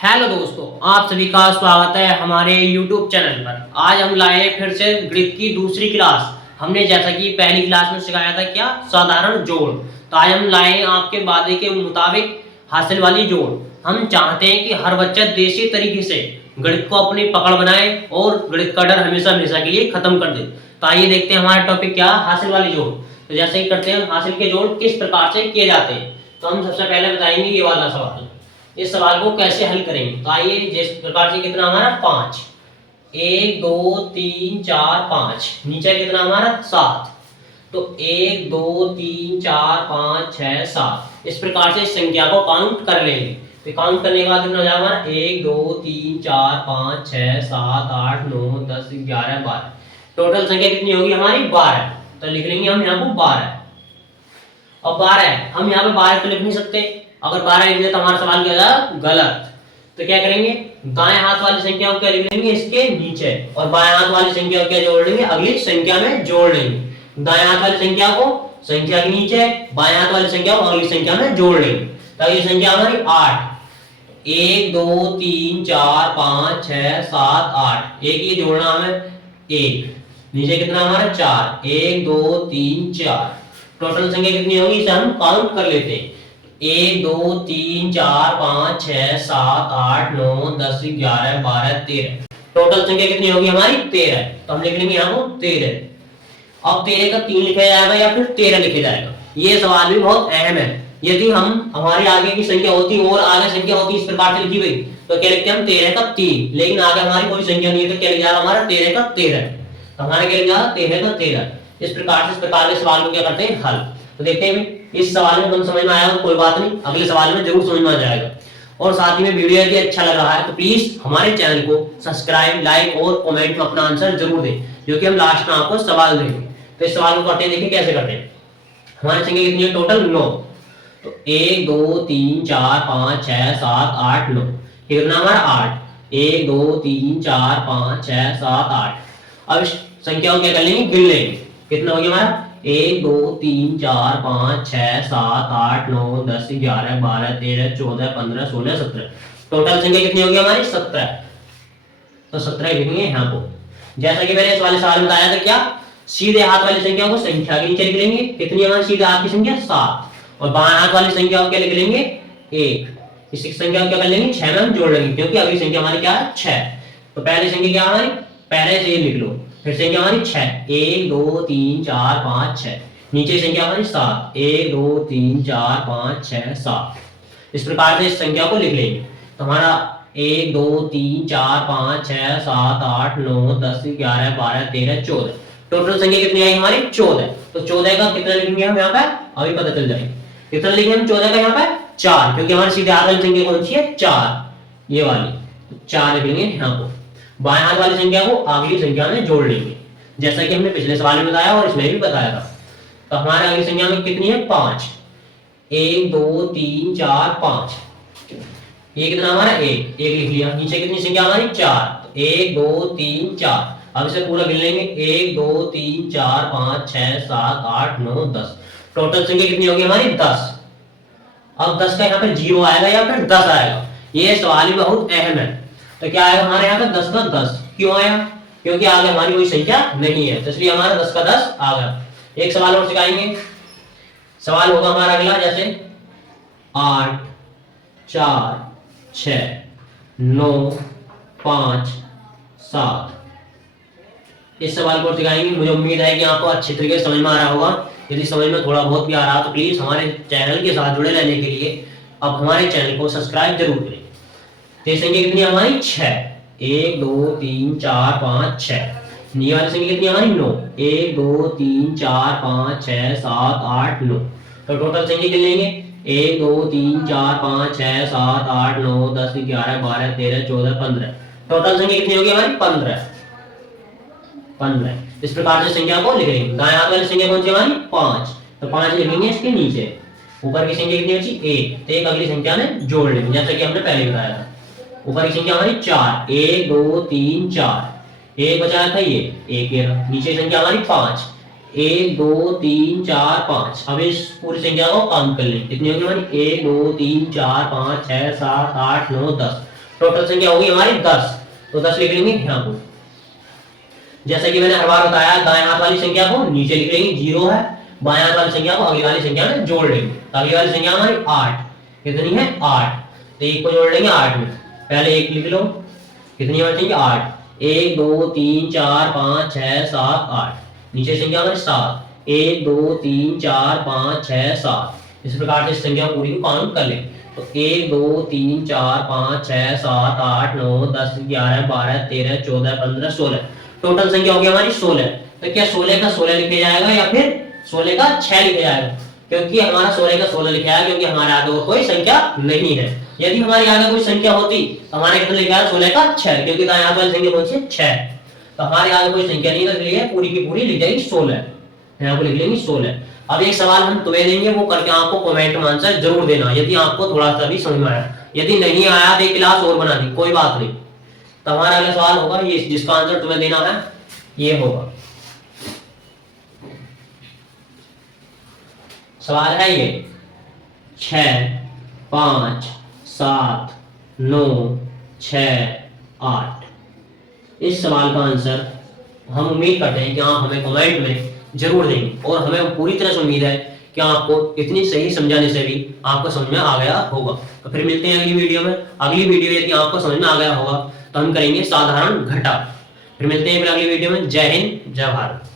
Hello दोस्तों, आप सभी का स्वागत है हमारे YouTube चैनल पर। आज हम लाए फिर से गणित की दूसरी क्लास। हमने जैसा कि पहली क्लास में सिखाया था क्या साधारण जोड़, तो आज हम लाए आपके वादे के मुताबिक हासिल वाली जोड़। हम चाहते हैं कि हर बच्चा देसी तरीके से गणित को अपनी पकड़ बनाए और गणित का डर हमेशा हमेशा के लिए खत्म कर दे। तो आइए देखते हैं हमारा टॉपिक क्या हासिल वाली जोड़। तो जैसे ही करते हैं हासिल के जोड़ किस प्रकार से किए जाते हैं, तो हम सबसे पहले बताएंगे ये वाला सवाल। इस सवाल को कैसे हल करेंगे, तो आइए जिस प्रकार से कितना हमारा 5, 1 2 3 4 5, नीचे कितना हमारा 7, तो 1 2 3 4 5 6 7, इस प्रकार से इस संख्या को काउंट कर लेंगे। तो काउंट करने के बाद कितना हो जाएगा हमारा 1 2 3 4 5 6 7 8 9 10 11 12, टोटल संख्या कितनी होगी हमारी 12। तो लिख लेंगे हम यहाँ को 12। अब 12 हम यहाँ पे 12 तो लिख नहीं सकते, अगर 12 लिख दिया तो हमारा सवाल क्या जाएगा गलत। तो क्या करेंगे, दाएं हाथ वाली संख्या को क्या लिख लेंगे इसके नीचे, और बाएं हाथ वाली संख्या को क्या जोड़ लेंगे अगली संख्या में जोड़ लेंगे। दाएं हाथ वाली संख्या को संख्या के नीचे, बाएं हाथ वाली संख्या को अगली संख्या में जोड़ लेंगे। तो अगली संख्या हमारी 8, 1 2 3 4 5 6 7 8, एक ये जोड़ना हमें 1, नीचे कितना हमारा 4, 1 2 3 4, टोटल संख्या कितनी होगी इसे हम काउंट कर लेते हैं। 1 2 3 4 5 6 7 8 9 10 11 12 13, टोटल संख्या कितनी होगी हमारी 13। तो हम लिख लेंगे यहाँ को 13। अब 13 का 3 लिखा जाएगा या फिर 13 लिखा जाएगा, ये सवाल भी बहुत अहम है। यदि हम हमारे आगे की संख्या होती और आगे संख्या होती इस प्रकार से लिखी हुई तो क्या लिखते हैं हम 13 का 3, लेकिन आगे हमारी कोई संख्या नहीं है तो क्या लिख जाएगा हमारा 13 का 13। तो हमारा क्या लिख जाएगा 13 का 13। इस प्रकार से इस प्रकार के सवाल को क्या करते हैं हल। तो देखते हैं इस सवाल में कम समझ में आया हो कोई बात नहीं, अगले सवाल में जरूर समझ में आ जाएगा। और साथ ही में वीडियो यदि अच्छा लग रहा है तो प्लीज हमारे चैनल को सब्सक्राइब, लाइक और कमेंट में अपना आंसर जरूर दें, क्योंकि हम लास्ट में आपको सवाल देंगे। तो इस सवाल को करते हैं, देखिए कैसे करते हैं। हमारी संख्या कितनी है टोटल 9, तो 1 2 3 4 5 6 7 8 9, कितना हमारा 8, 1 2 3 4 5 6 7 8। अब इस संख्या को क्या कर लेंगे गिन लेंगे, कितना हो गया हमारा 1 2 3 4 5 6 7 8 9 10 11 12 13 14 15 16 17, टोटल संख्या कितनी होगी हमारी 17। तो 17 लिखेंगे यहाँ को। जैसा कि मैंने इस वाले सवाल में बताया था क्या सीधे हाथ वाली संख्या को संख्या के नीचे लिख लेंगे, कितनी हमारी सीधे हाथ की संख्या 7, और बाएं हाथ वाली संख्या को क्या लिख लेंगे 1, इस संख्या को क्या कर लेंगे 6 में हम जोड़ लेंगे, क्योंकि अगली संख्या हमारी क्या है 6। तो पहली संख्या क्या हमारी पहले से लिख लो, फिर संख्या हमारी 6, 1 2 3 4 5 6, नीचे संख्या हमारी 7, 1 2 3 4 5 6 7, इस प्रकार से इस संख्या को लिख लेंगे। तो हमारा 1 2 3 4 5 6 7 8 9 10 11 12 13 14, टोटल संख्या कितनी आई हमारी 14। तो 14 का कितना लिखेंगे हम यहाँ पे अभी पता चल जाएगा। कितना लिखेंगे हम 14 का यहाँ पे 4, क्योंकि हमारी सीधे हाथ वाली संख्या कौन सी है 4, ये वाली, तो 4 लिखेंगे यहाँ को। बाएं हाथ वाली संख्या को अगली संख्या में जोड़ लेंगे, जैसा कि हमने पिछले सवाल में बताया और इसमें भी बताया था। तो हमारे अगली संख्या में कितनी है 5, 1 2 3 4 5, ये कितना हमारा 1 लिख लिया। नीचे कितनी संख्या हमारी 4, तो 1 2 3 4, अब इसे पूरा गिन लेंगे 1 2 3 4 5 6 7 8 9 10, टोटल संख्या कितनी होगी हमारी 10। अब 10 का यहाँ पे 0 आएगा या फिर 10 आएगा, ये सवाल ही बहुत अहम है। तो क्या आएगा हमारे यहाँ पे 10 का 10, क्यों आया क्योंकि आगे हमारी कोई संख्या नहीं है, तो इसलिए हमारा 10 का 10 आ गया। एक सवाल और सिखाएंगे, सवाल होगा हमारा अगला, जैसे 8 4 6 9 5 7, इस सवाल को सिखाएंगे। मुझे उम्मीद है कि आपको अच्छे तरीके से समझ में आ रहा होगा। यदि समझ में थोड़ा बहुत भी आ रहा तो प्लीज हमारे चैनल के साथ जुड़े रहने के लिए अब हमारे चैनल को सब्सक्राइब जरूर करें। तो संख्या कितनी हमारी 6, 1 2 3 4 5 6, नीचे वाली संख्या कितनी हमारी 9, 1 2 3 4 5 6 7 8 9, तो टोटल संख्या कितनी लेंगे 1 2 3 4 5 6 7 8 9 10 11 12 13 14 15, टोटल संख्या कितनी होगी हमारी 15। इस प्रकार से संख्या को लिख लेंगे। दाएं हाथ वाली संख्या कौन सी हमारी 5, तो 5 लिखेंगे इसके नीचे, ऊपर की संख्या कितनी बची 1, तो एक अगली संख्या में जोड़ लेंगे, जैसा कि हमने पहले बताया था। ऊपर की संख्या हमारी 4, 1 2 3 4, एक बचा था ये 1 ये, नीचे संख्या हमारी 5, 1 2 3 4 5। अब इस पूरी संख्या को काउंट कर लें, कितनी होगी हमारी 1 2 3 4 5 6 7 8 9 10, टोटल संख्या होगी हमारी 10, तो 10 लिख लेंगे यहाँ को। जैसा कि मैंने हर बार बताया, दाएं हाथ वाली संख्या को नीचे लिख लेंगे, 0 है, बाएं हाथ वाली संख्या को अगली वाली संख्या में जोड़ लेंगे। तो अगली वाली संख्या हमारी 8, कितनी है 8, तो 1 को जोड़ लेंगे 8 में, पहले 1 लिख लो, कितनी होनी चाहिए 8, 1 2 3 4 5 6 7 8, नीचे संख्या हमारी 7, 1 2 3 4 5 6 7, इस प्रकार से संख्या पूरी को काउंट कर लें। तो 1 2 3 4 5 6 7 8 9 10 11 12 13 14 15 16, टोटल संख्या होगी हमारी 16। तो क्या 16 का 16 लिखा जाएगा या फिर 16 का 6 लिखा जाएगा? क्योंकि हमारा 16 का 16 लिखा है, क्योंकि हमारे आगे और कोई संख्या नहीं है। यदि हमारे आगे कोई संख्या होती तो हमारे कितना लिखा है 16 का 6, क्योंकि दाएं हाथ वाली संख्या कौन सी है 6, तो हमारे आगे कोई संख्या नहीं, तो इसलिए पूरी की पूरी लिख जाएगी 16, यहाँ पर लिख लेंगे 16। अब एक सवाल हम तुम्हें देंगे, वो करके आपको कमेंट में आंसर जरूर देना यदि आपको थोड़ा सा भी समझ में आया। यदि नहीं आया तो एक क्लास और बना दी, कोई बात नहीं। तो हमारा अगला सवाल होगा ये, जिसका आंसर तुम्हें देना है ये होगा, सवाल है ये 6 5 7 9 6 8। इस सवाल का आंसर हम उम्मीद करते हैं कि आप हमें कमेंट में जरूर देंगे, और हमें पूरी तरह से उम्मीद है कि आपको इतनी सही समझाने से भी आपको समझ में आ गया होगा। तो फिर मिलते हैं अगली वीडियो में। अगली वीडियो यदि आपको समझ में आ गया होगा तो हम करेंगे साधारण घटा। फिर मिलते हैं फिर अगली वीडियो में। जय हिंद, जय भारत।